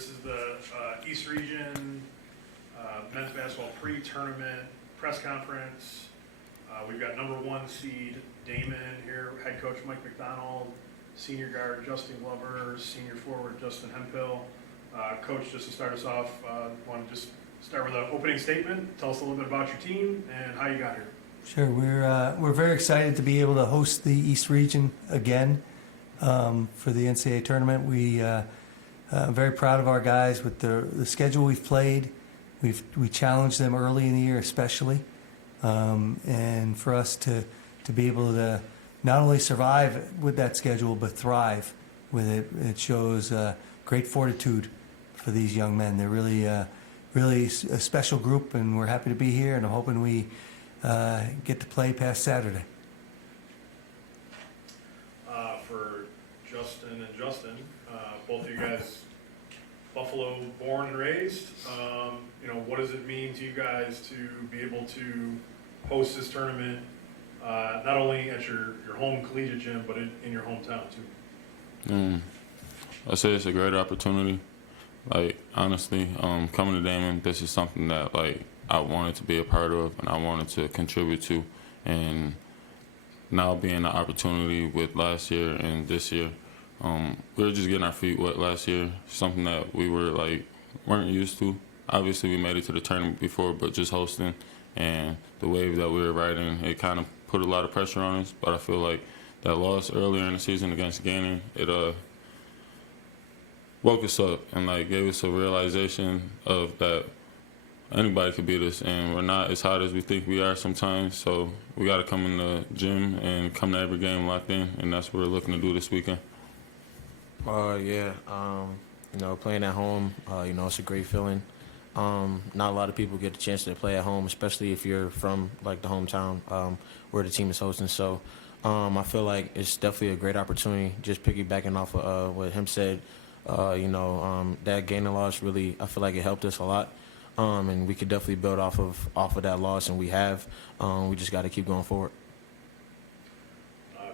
This is the East Region men's basketball pre-tournament press conference. We've got number 1 seed Daemen here, head coach Mike McDonald, senior guard Justin Glover, senior forward Justin Hemphill. Coach, just to start us off, want to just start with an opening statement. Tell us a little bit about your team and how you got here. Sure, we're very excited to be able to host the East Region again for the NCAA tournament. We very proud of our guys with the schedule we've played. We challenged them early in the year, especially, and for us to be able to not only survive with that schedule but thrive with it. It shows great fortitude for these young men. They're really a special group, and we're happy to be here. And I'm hoping we get to play past Saturday. For Justin and Justin, both of you guys Buffalo born and raised. What does it mean to you guys to be able to host this tournament, not only at your home collegiate gym, but in your hometown too? I say it's a great opportunity. Honestly, coming to Daemen, this is something that I wanted to be a part of and I wanted to contribute to, and now being the opportunity with last year and this year, we were just getting our feet wet last year, something that we weren't used to. Obviously, we made it to the tournament before, but just hosting and the wave that we were riding, it kind of put a lot of pressure on us. But I feel like that loss earlier in the season against Daemen, it woke us up and gave us a realization of that anybody could beat us, and we're not as hot as we think we are sometimes. So we got to come in the gym and come to every game locked in, and that's what we're looking to do this weekend. Playing at home, it's a great feeling. Not a lot of people get the chance to play at home, especially if you're from the hometown where the team is hosting. So I feel like it's definitely a great opportunity. Just piggybacking off of what him said, that gain and loss really, I feel like it helped us a lot. And we could definitely build off of that loss, and we have. We just got to keep going forward.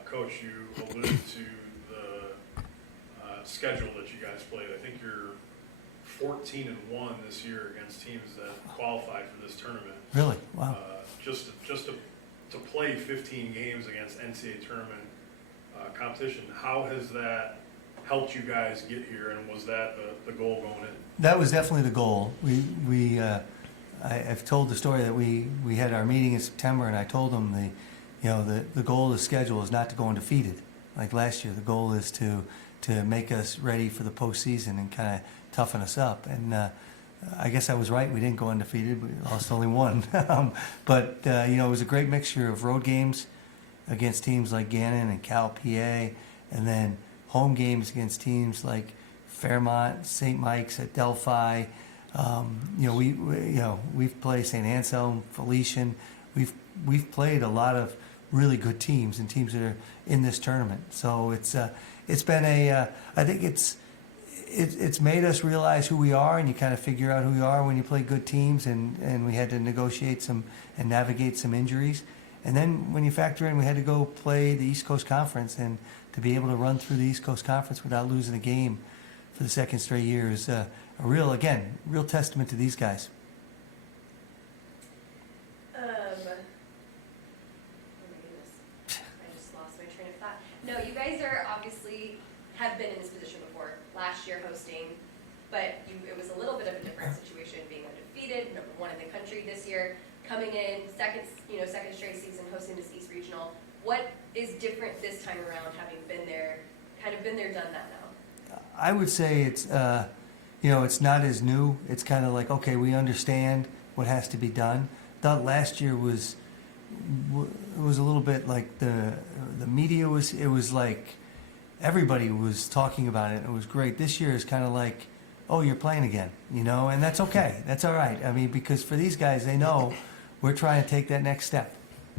Coach, you alluded to the schedule that you guys played. I think you're 14-1 this year against teams that qualified for this tournament. Really? Wow. Just to play 15 games against NCAA tournament competition, how has that helped you guys get here, and was that the goal going in? That was definitely the goal. I've told the story that we had our meeting in September, and I told them the goal of the schedule is not to go undefeated like last year. The goal is to make us ready for the postseason and kind of toughen us up. And I guess I was right. We didn't go undefeated. We lost only one. But it was a great mixture of road games against teams like Gannon and Cal PA, and then home games against teams like Fairmont, St. Mike's at Delphi. We've played St. Anselm, Felician. We've played a lot of really good teams and teams that are in this tournament. So it's been I think it's made us realize who we are, and you kind of figure out who you are when you play good teams. And we had to negotiate some and navigate some injuries. And then when you factor in, we had to go play the East Coast Conference, and to be able to run through the East Coast Conference without losing a game for the second straight year is a real testament to these guys. Oh my goodness, I just lost my train of thought. No, you guys obviously have been in this position before. Last year hosting, but it was a little bit of a different situation, being undefeated, number 1 in the country this year, coming in second straight season hosting this East Regional. What is different this time around, having been there, done that now? I would say it's not as new. It's kind of like, okay, we understand what has to be done. I thought last year was a little bit like the media was like everybody was talking about it. It was great. This year is kind of like, oh, you're playing again, and that's okay. That's all right. I mean, because for these guys, they know we're trying to take that next step.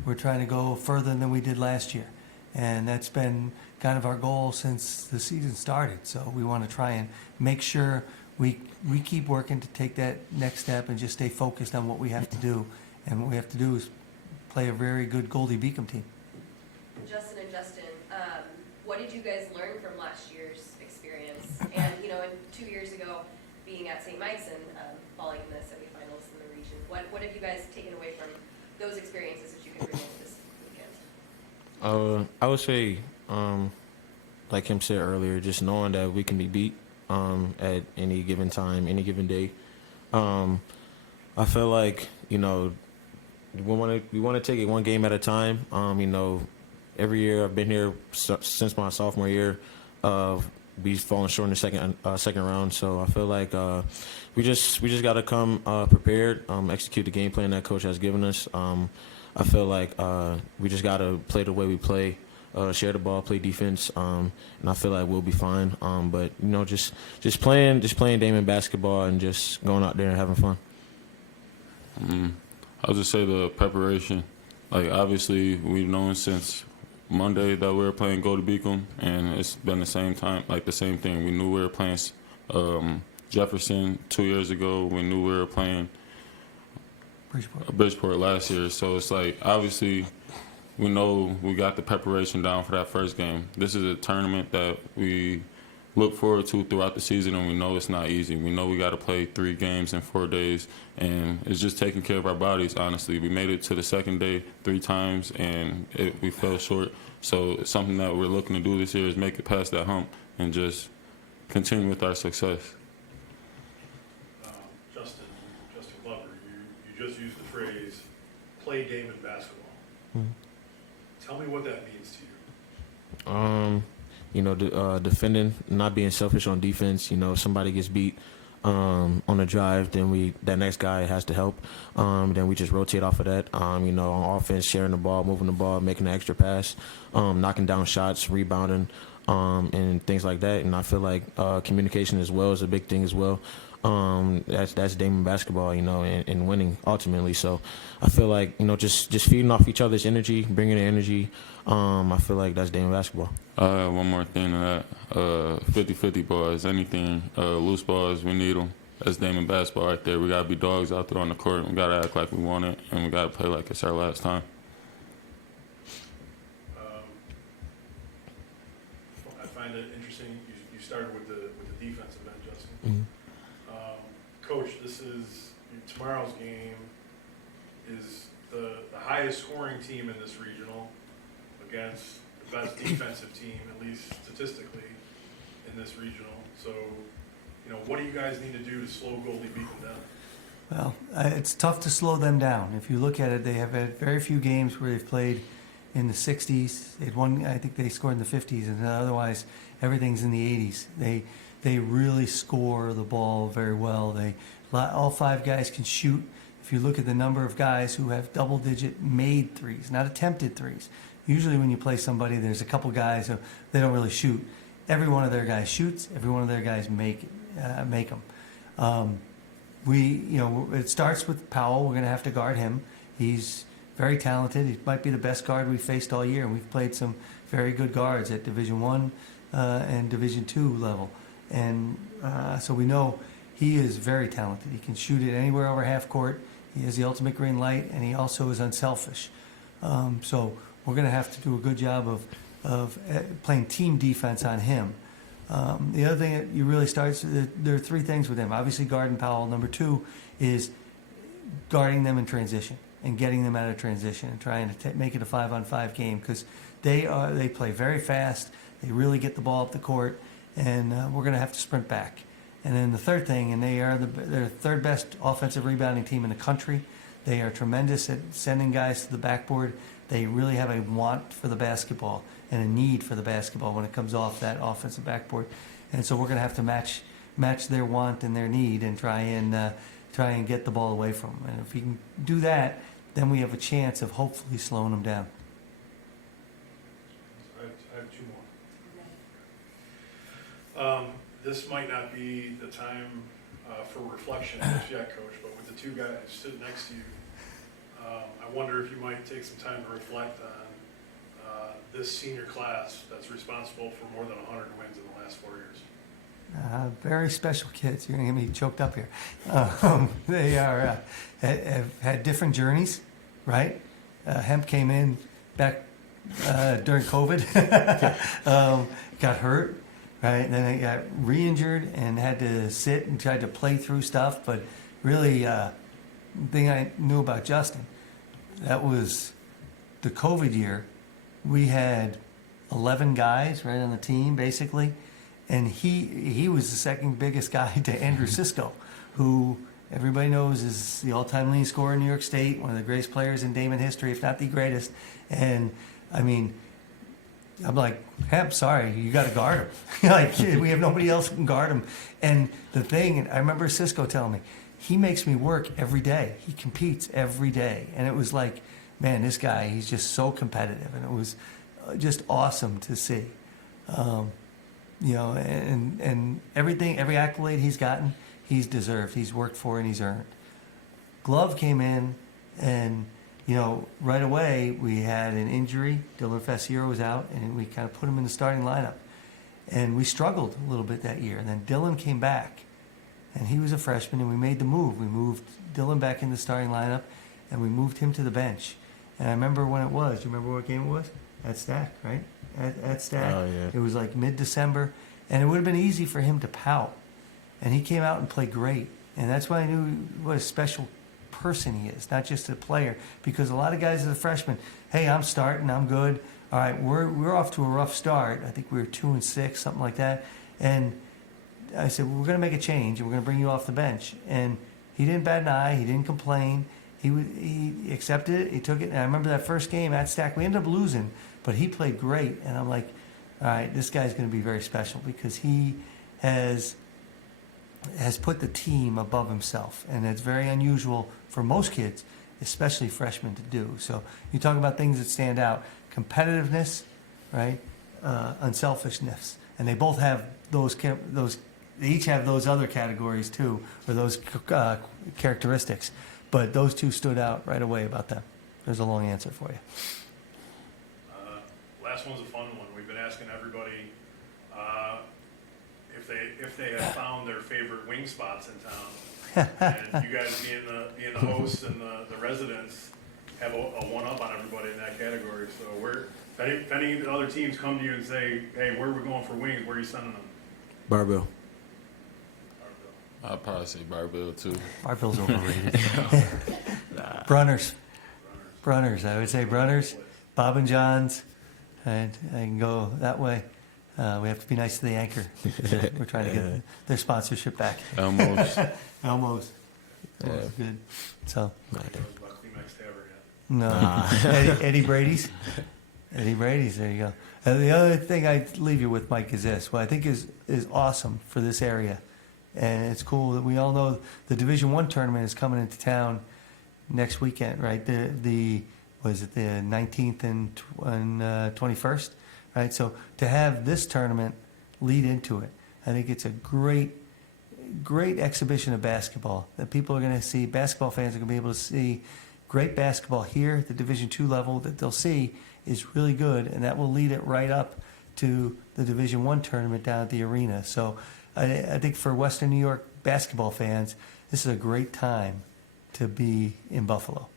We're trying to go further than we did last year. And that's been kind of our goal since the season started. So we want to try and make sure we keep working to take that next step and just stay focused on what we have to do. And what we have to do is play a very good Goldie Beacom team. Justin and Justin, what did you guys learn from last year's experience? And 2 years ago, being at St. Mike's and falling in the semifinals in the region. What have you guys taken away from those experiences that you can bring into this weekend? I would say, like him said earlier, just knowing that we can be beat at any given time, any given day. I feel like, you know, we want to take it one game at a time. You know, every year I've been here since my sophomore year. We've fallen short in the second round, so I feel like we just got to come prepared, execute the game plan that coach has given us. I feel like we just got to play the way we play, share the ball, play defense, and I feel like we'll be fine. But you know, just playing Daemen basketball and just going out there and having fun. I'll just say the preparation. Like, obviously, we've known since Monday that we were playing Go to Beacom, and it's been the same time, like the same thing. We knew we were playing Jefferson 2 years ago. We knew we were playing Bridgeport last year. So it's like, obviously, we know we got the preparation down for that first game. This is a tournament that we look forward to throughout the season, and we know it's not easy. We know we got to play 3 games in 4 days, and it's just taking care of our bodies, honestly. We made it to the second day 3 times, and we fell short. So something that we're looking to do this year is make it past that hump and just continue with our success. Justin Glover, you just used the phrase, play Daemen basketball. Tell me what that means to you. You know, defending, not being selfish on defense. You know, if somebody gets beat on a drive, then that next guy has to help. Then we just rotate off of that. You know, on offense, sharing the ball, moving the ball, making an extra pass, knocking down shots, rebounding, and things like that. And I feel like communication as well is a big thing as well. That's Daemen basketball, you know, and winning ultimately. So I feel like, you know, just feeding off each other's energy, bringing the energy. I feel like that's Daemen basketball. One more thing to that. 50-50 balls, anything, loose balls, we need them. That's Daemen basketball right there. We got to be dogs out there on the court. We got to act like we want it, and we got to play like it's our last time. I find it interesting. You started with the defensive end, Justin. Mm-hmm. Coach, this is tomorrow's game is the highest scoring team in this regional against the best defensive team, at least statistically, in this regional. So, you know, what do you guys need to do to slow Goldie Beacom down? Well, it's tough to slow them down. If you look at it, they have had very few games where they've played in the 60s. They'd won, I think they scored in the 50s, and otherwise everything's in the 80s. They really score the ball very well. All 5 guys can shoot. If you look at the number of guys who have double-digit made threes, not attempted threes. Usually when you play somebody, there's a couple guys who they don't really shoot. Every one of their guys shoots. Every one of their guys make them. It starts with Powell. We're going to have to guard him. He's very talented. He might be the best guard we've faced all year, and we've played some very good guards at Division I and Division II level. And so we know he is very talented. He can shoot it anywhere over half court. He has the ultimate green light, and he also is unselfish. So we're going to have to do a good job of playing team defense on him. The other thing that you really start, there are 3 things with him. Obviously, guarding Powell. Number 2 is guarding them in transition and getting them out of transition and trying to make it a 5-on-5 game, because they play very fast. They really get the ball up the court, and we're going to have to sprint back. And then the third thing, and they're the 3rd best offensive rebounding team in the country. They are tremendous at sending guys to the backboard. They really have a want for the basketball and a need for the basketball when it comes off that offensive backboard. And so we're going to have to match their want and their need and try and get the ball away from them. And if we can do that, then we have a chance of hopefully slowing them down. I have 2 more. This might not be the time for reflection just yet, Coach, but with the 2 guys sitting next to you, I wonder if you might take some time to reflect on this senior class that's responsible for more than 100 wins in the last 4 years. Very special kids. You're going to get me choked up here. They have had different journeys, right? Hemp came in back during COVID, got hurt, right? And then I got re-injured and had to sit and tried to play through stuff. But really, the thing I knew about Justin, that was the COVID year. We had 11 guys right on the team, basically. And he was the second biggest guy to Andrew Cisco, who everybody knows is the all-time leading scorer in New York State, one of the greatest players in Daemen history, if not the greatest. And, I mean, I'm like, I'm sorry, you got to guard him. Like, we have nobody else who can guard him. And the thing, and I remember Cisco telling me, he makes me work every day. He competes every day. And it was like, man, this guy, he's just so competitive. And it was just awesome to see. You know, and everything, every accolade he's gotten, he's deserved. He's worked for and he's earned. Glove came in, and, you know, right away we had an injury. Dylan Fessiero was out, and we kind of put him in the starting lineup. And we struggled a little bit that year. And then Dylan came back, and he was a freshman, and we made the move. We moved Dylan back in the starting lineup, and we moved him to the bench. And I remember when it was. You remember what game it was? At Stack, right? At Stack. Oh, yeah. It was like mid-December, and it would have been easy for him to pout. And he came out and played great. And that's why I knew what a special person he is, not just a player. Because a lot of guys as a freshman, hey, I'm starting, I'm good. All right, we're off to a rough start. I think we were 2-6, something like that. And I said, well, we're going to make a change, and we're going to bring you off the bench. And he didn't bat an eye. He didn't complain. He accepted it. He took it. And I remember that first game at Stack. We ended up losing, but he played great. And I'm like, all right, this guy's going to be very special because he has put the team above himself. And it's very unusual for most kids, especially freshmen, to do. So you talk about things that stand out. Competitiveness, right? Unselfishness. And they both have those, they each have those other categories too, or those characteristics. But those two stood out right away about them. There's a long answer for you. Last one's a fun one. We've been asking everybody if they have found their favorite wing spots in town. And you guys being the hosts and the residents have a one-up on everybody in that category. So if any other teams come to you and say, hey, where are we going for wings, where are you sending them? Barbell. I'd probably say Barbell too. Barbell's overrated. Brunners. I would say Brunners, Bob and John's, and I can go that way. We have to be nice to the anchor. We're trying to get their sponsorship back. Almost. Almost. Yeah. Good. So, Next ever yet. no. Eddie Brady's. Eddie Brady's, there you go. And the other thing I leave you with, Mike, is this. What I think is awesome for this area, and it's cool that we all know the Division I tournament is coming into town next weekend, right? The 19th and 21st, right? So to have this tournament lead into it, I think it's a great exhibition of basketball that people are going to see. Basketball fans are going to be able to see great basketball here at the Division II level that they'll see is really good, and that will lead it right up to the Division I tournament down at the arena. So I think for Western New York basketball fans, this is a great time to be in Buffalo.